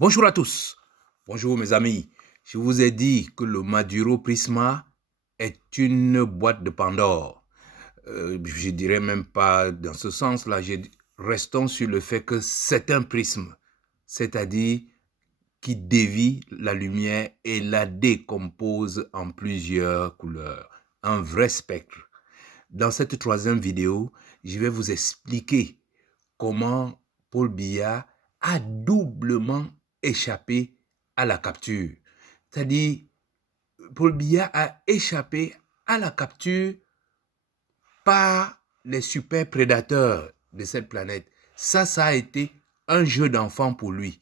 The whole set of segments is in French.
Bonjour à tous. Bonjour mes amis. Je vous ai dit que le Maduro Prisma est une boîte de Pandore. Je dirais même pas dans ce sens-là. Restons sur le fait que c'est un prisme, c'est-à-dire qui dévie la lumière et la décompose en plusieurs couleurs. Un vrai spectre. Dans cette troisième vidéo, je vais vous expliquer comment Paul Biya a doublement échappé à la capture. C'est-à-dire, Paul Biya a échappé à la capture par les super prédateurs de cette planète. Ça a été un jeu d'enfant pour lui.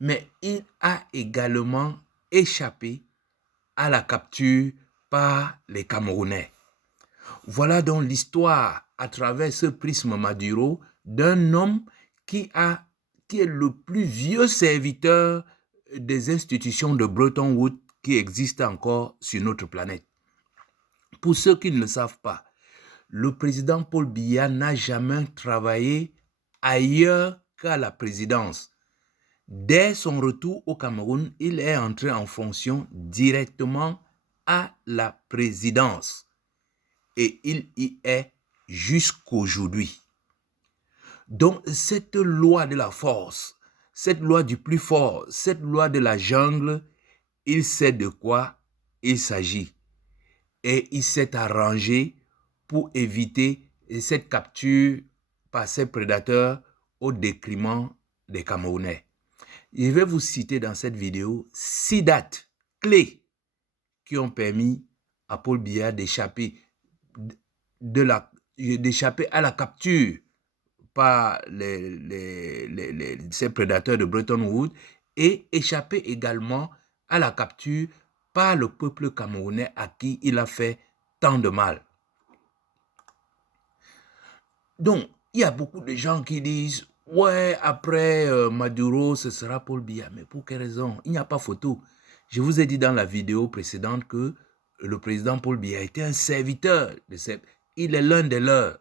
Mais il a également échappé à la capture par les Camerounais. Voilà donc l'histoire à travers ce prisme Maduro d'un homme qui est le plus vieux serviteur des institutions de Bretton Woods qui existent encore sur notre planète. Pour ceux qui ne le savent pas, le président Paul Biya n'a jamais travaillé ailleurs qu'à la présidence. Dès son retour au Cameroun, il est entré en fonction directement à la présidence. Et il y est jusqu'aujourd'hui. Donc, cette loi de la force, cette loi du plus fort, cette loi de la jungle, il sait de quoi il s'agit. Et il s'est arrangé pour éviter cette capture par ses prédateurs au détriment des Camerounais. Je vais vous citer dans cette vidéo 6 dates clés qui ont permis à Paul Biya d'échapper à la capture par ces prédateurs de Bretton Woods et échapper également à la capture par le peuple camerounais à qui il a fait tant de mal. Donc, il y a beaucoup de gens qui disent « Ouais, après Maduro, ce sera Paul Biya. » Mais pour quelle raison? Il n'y a pas photo. Je vous ai dit dans la vidéo précédente que le président Paul Biya était un serviteur de cette... Il est l'un des leurs.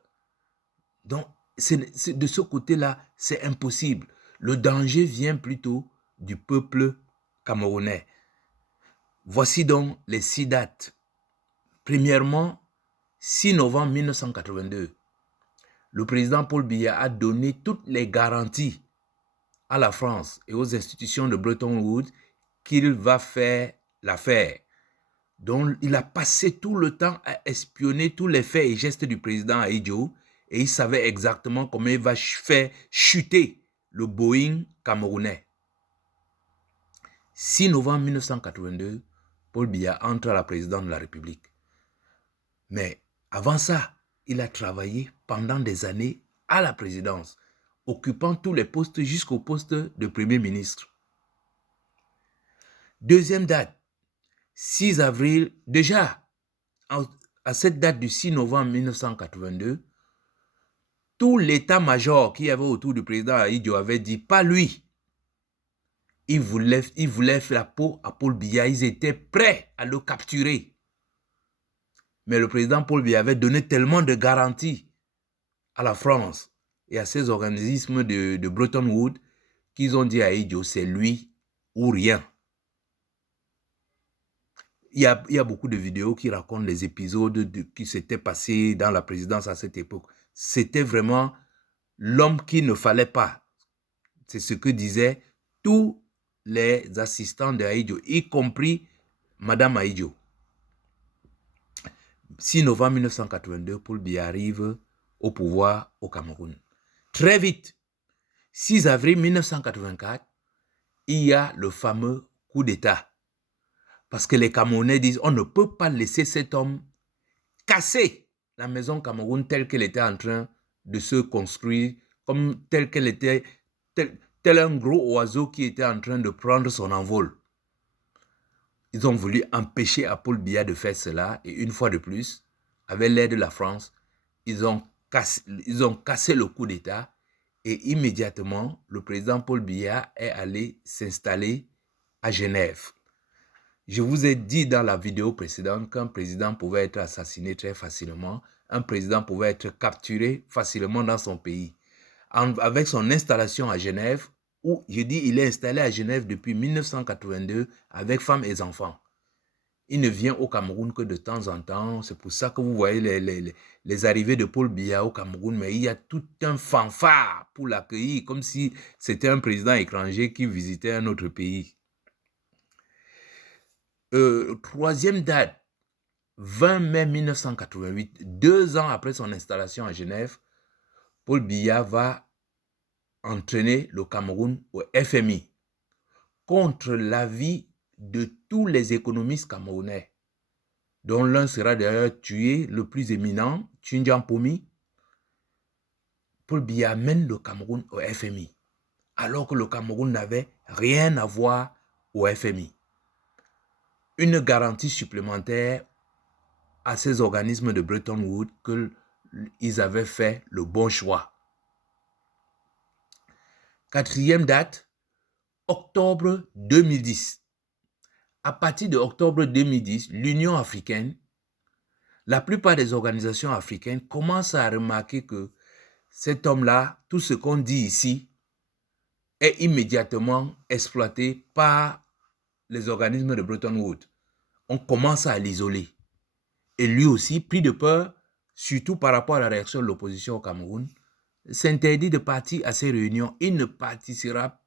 Donc, de ce côté-là, c'est impossible. Le danger vient plutôt du peuple camerounais. Voici donc les 6 dates. Premièrement, 6 novembre 1982. Le président Paul Biya a donné toutes les garanties à la France et aux institutions de Bretton Woods qu'il va faire l'affaire. Donc, il a passé tout le temps à espionner tous les faits et gestes du président Ahidjo et il savait exactement comment il va faire chuter le Boeing camerounais. 6 novembre 1982, Paul Biya entre à la présidence de la République. Mais avant ça, il a travaillé pendant des années à la présidence, occupant tous les postes jusqu'au poste de Premier ministre. Deuxième date, 6 avril, déjà, à cette date du 6 novembre 1982, tout l'état-major qui y avait autour du président Ahidjo avait dit, pas lui. Ils voulaient faire la peau à Paul Biya, ils étaient prêts à le capturer. Mais le président Paul Biya avait donné tellement de garanties à la France et à ces organismes de Bretton Woods qu'ils ont dit à Ahidjo, c'est lui ou rien. Il y a beaucoup de vidéos qui racontent les épisodes qui s'étaient passés dans la présidence à cette époque. C'était vraiment l'homme qu'il ne fallait pas. C'est ce que disaient tous les assistants de Ahidjo, y compris Madame Ahidjo. 6 novembre 1982, Paul Biya arrive au pouvoir au Cameroun. Très vite, 6 avril 1984, il y a le fameux coup d'État. Parce que les Camerounais disent, on ne peut pas laisser cet homme casser la maison Cameroun telle qu'elle était en train de se construire, comme telle qu'elle était, tel un gros oiseau qui était en train de prendre son envol. Ils ont voulu empêcher à Paul Biya de faire cela, et une fois de plus, avec l'aide de la France, ils ont cassé le coup d'État, et immédiatement, le président Paul Biya est allé s'installer à Genève. Je vous ai dit dans la vidéo précédente qu'un président pouvait être assassiné très facilement, un président pouvait être capturé facilement dans son pays. Avec son installation à Genève, où, je dis, il est installé à Genève depuis 1982 avec femmes et enfants. Il ne vient au Cameroun que de temps en temps. C'est pour ça que vous voyez les arrivées de Paul Biya au Cameroun, mais il y a tout un fanfare pour l'accueillir, comme si c'était un président étranger qui visitait un autre pays. Troisième date, 20 mai 1988, 2 ans après son installation à Genève, Paul Biya va entraîner le Cameroun au FMI contre l'avis de tous les économistes camerounais, dont l'un sera d'ailleurs tué, le plus éminent, Tchindian Pomi. Paul Biya mène le Cameroun au FMI, alors que le Cameroun n'avait rien à voir au FMI. Une garantie supplémentaire à ces organismes de Bretton Woods qu'ils avaient fait le bon choix. Quatrième date, octobre 2010. À partir de octobre 2010, l'Union africaine, la plupart des organisations africaines commencent à remarquer que cet homme-là, tout ce qu'on dit ici, est immédiatement exploité par les organismes de Bretton Woods. On commence à l'isoler. Et lui aussi, pris de peur, surtout par rapport à la réaction de l'opposition au Cameroun, s'interdit de partir à ces réunions. Il ne participera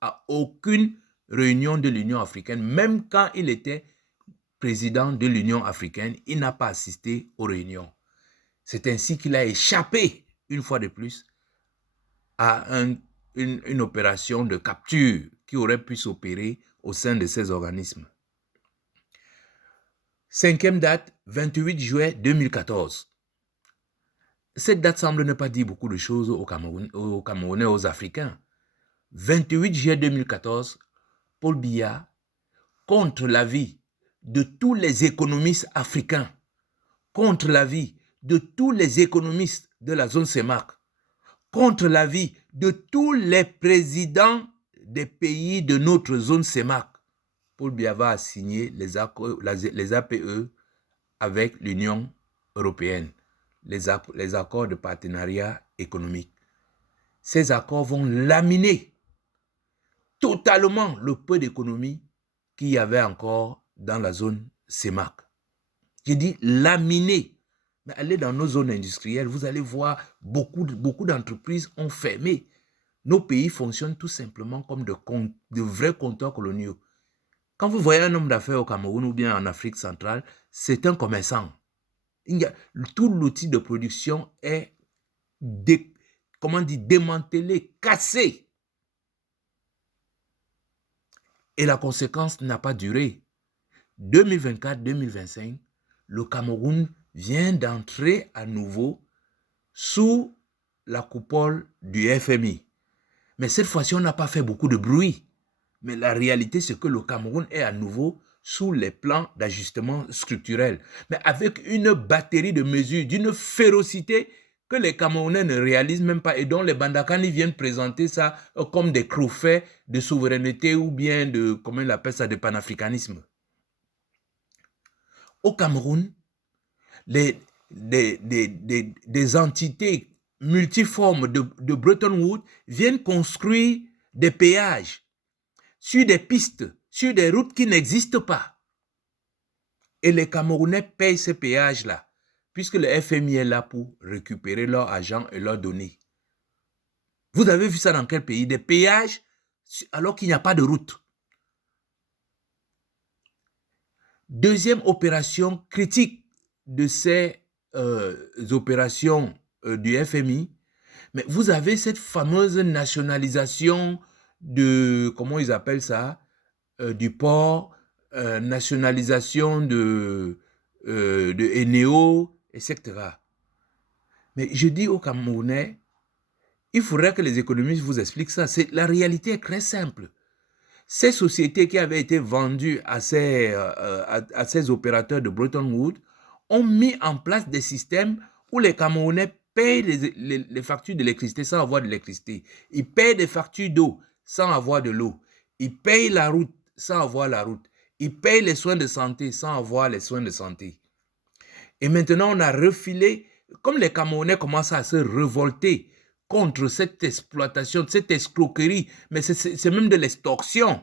à aucune réunion de l'Union africaine, même quand il était président de l'Union africaine, il n'a pas assisté aux réunions. C'est ainsi qu'il a échappé, une fois de plus, à une opération de capture qui aurait pu s'opérer au sein de ces organismes. Cinquième date, 28 juillet 2014. Cette date semble ne pas dire beaucoup de choses aux Camerounais, aux Africains. 28 juillet 2014, Paul Biya, contre l'avis de tous les économistes africains, contre l'avis de tous les économistes de la zone CEMAC, contre l'avis de tous les présidents des pays de notre zone CEMAC, Paul Biya va signer les APE avec l'Union européenne, les accords de partenariat économique. Ces accords vont laminer totalement le peu d'économie qu'il y avait encore dans la zone CEMAC. Je dis laminer. Mais allez dans nos zones industrielles, vous allez voir beaucoup d'entreprises ont fermé. Nos pays fonctionnent tout simplement comme de vrais compteurs coloniaux. Quand vous voyez un homme d'affaires au Cameroun ou bien en Afrique centrale, c'est un commerçant. Tout l'outil de production est démantelé, cassé. Et la conséquence n'a pas duré. 2024-2025, le Cameroun vient d'entrer à nouveau sous la coupole du FMI. Mais cette fois-ci, on n'a pas fait beaucoup de bruit. Mais la réalité, c'est que le Cameroun est à nouveau sous les plans d'ajustement structurel, mais avec une batterie de mesures d'une férocité que les Camerounais ne réalisent même pas et dont les Bandakani viennent présenter ça comme des croufets de souveraineté ou bien de, comment on appelle ça, de panafricanisme. Au Cameroun, des entités multiformes de Bretton Woods viennent construire des péages sur des pistes, sur des routes qui n'existent pas. Et les Camerounais payent ces péages-là, puisque le FMI est là pour récupérer leur argent et leurs données. Vous avez vu ça dans quel pays? Des péages alors qu'il n'y a pas de route. Deuxième opération critique de ces opérations du FMI, mais vous avez cette fameuse nationalisation de, comment ils appellent ça, du port, nationalisation de Eneo, etc. Mais je dis aux Camerounais, il faudrait que les économistes vous expliquent ça. La réalité est très simple. Ces sociétés qui avaient été vendues à ces opérateurs de Bretton Woods ont mis en place des systèmes où les Camerounais payent les factures d'électricité sans avoir d'électricité. Ils payent des factures d'eau sans avoir de l'eau. Ils payent la route sans avoir la route. Ils payent les soins de santé sans avoir les soins de santé. Et maintenant, on a refilé, comme les Camerounais commencent à se révolter contre cette exploitation, cette escroquerie, mais c'est même de l'extorsion,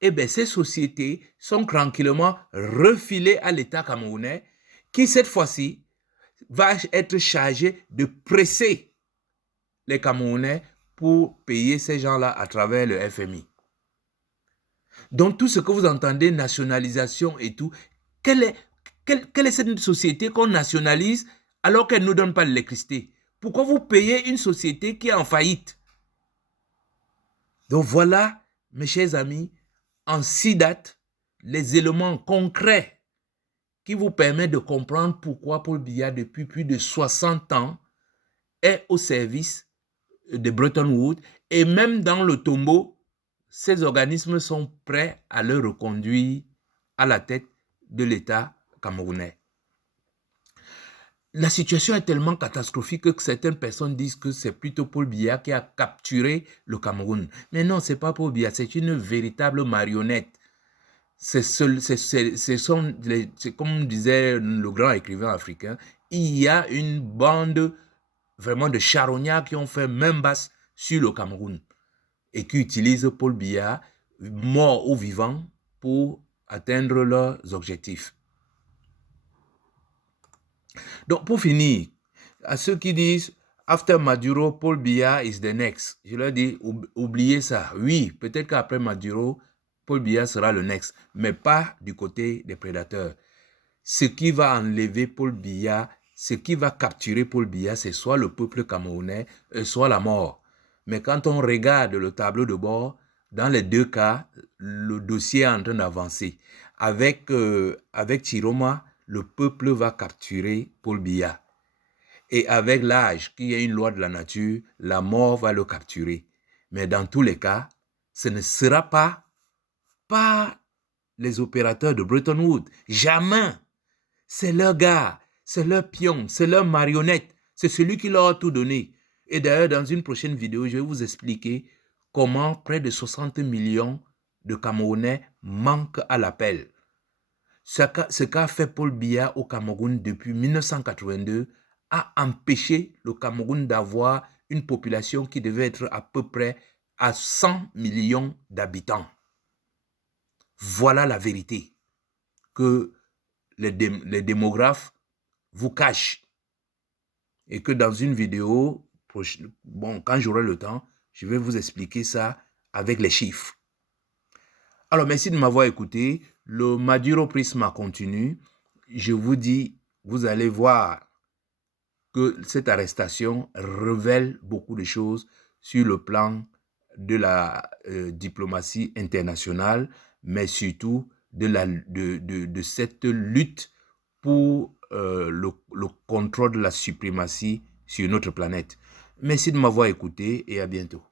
eh bien, ces sociétés sont tranquillement refilées à l'État camerounais qui, cette fois-ci, va être chargé de presser les Camerounais pour payer ces gens-là à travers le FMI. Donc, tout ce que vous entendez, nationalisation et tout, quelle est cette société qu'on nationalise alors qu'elle ne nous donne pas l'électricité? Pourquoi vous payez une société qui est en faillite? Donc voilà, mes chers amis, en 6 dates, les éléments concrets qui vous permettent de comprendre pourquoi Paul Biya, depuis plus de 60 ans, est au service de Bretton Woods, et même dans le tombeau, ces organismes sont prêts à le reconduire à la tête de l'État camerounais. La situation est tellement catastrophique que certaines personnes disent que c'est plutôt Paul Biya qui a capturé le Cameroun. Mais non, ce n'est pas Paul Biya, c'est une véritable marionnette. C'est comme disait le grand écrivain africain, il y a une bande vraiment de charognards qui ont fait main basse sur le Cameroun et qui utilisent Paul Biya, mort ou vivant, pour atteindre leurs objectifs. Donc, pour finir, à ceux qui disent « After Maduro, Paul Biya is the next », je leur dis « Oubliez ça. Oui, peut-être qu'après Maduro, Paul Biya sera le next, mais pas du côté des prédateurs. Ce qui va enlever Paul Biya, ce qui va capturer Paul Biya, c'est soit le peuple camerounais, soit la mort. Mais quand on regarde le tableau de bord, dans les deux cas, le dossier est en train d'avancer. Avec Chiroma, le peuple va capturer Paul Biya. Et avec l'âge, qui est une loi de la nature, la mort va le capturer. Mais dans tous les cas, ce ne sera pas les opérateurs de Bretton Woods. Jamais. C'est leur gars, c'est leur pion, c'est leur marionnette. C'est celui qui leur a tout donné. Et d'ailleurs, dans une prochaine vidéo, je vais vous expliquer comment près de 60 millions de Camerounais manquent à l'appel. Ce qu'a fait Paul Biya au Cameroun depuis 1982 a empêché le Cameroun d'avoir une population qui devait être à peu près à 100 millions d'habitants. Voilà la vérité que les démographes vous cachent. Et que dans une vidéo, quand j'aurai le temps, je vais vous expliquer ça avec les chiffres. Alors, merci de m'avoir écouté. Le Maduro Prisma continue. Je vous dis, vous allez voir que cette arrestation révèle beaucoup de choses sur le plan de la diplomatie internationale, mais surtout de cette lutte pour le contrôle de la suprématie sur notre planète. Merci de m'avoir écouté et à bientôt.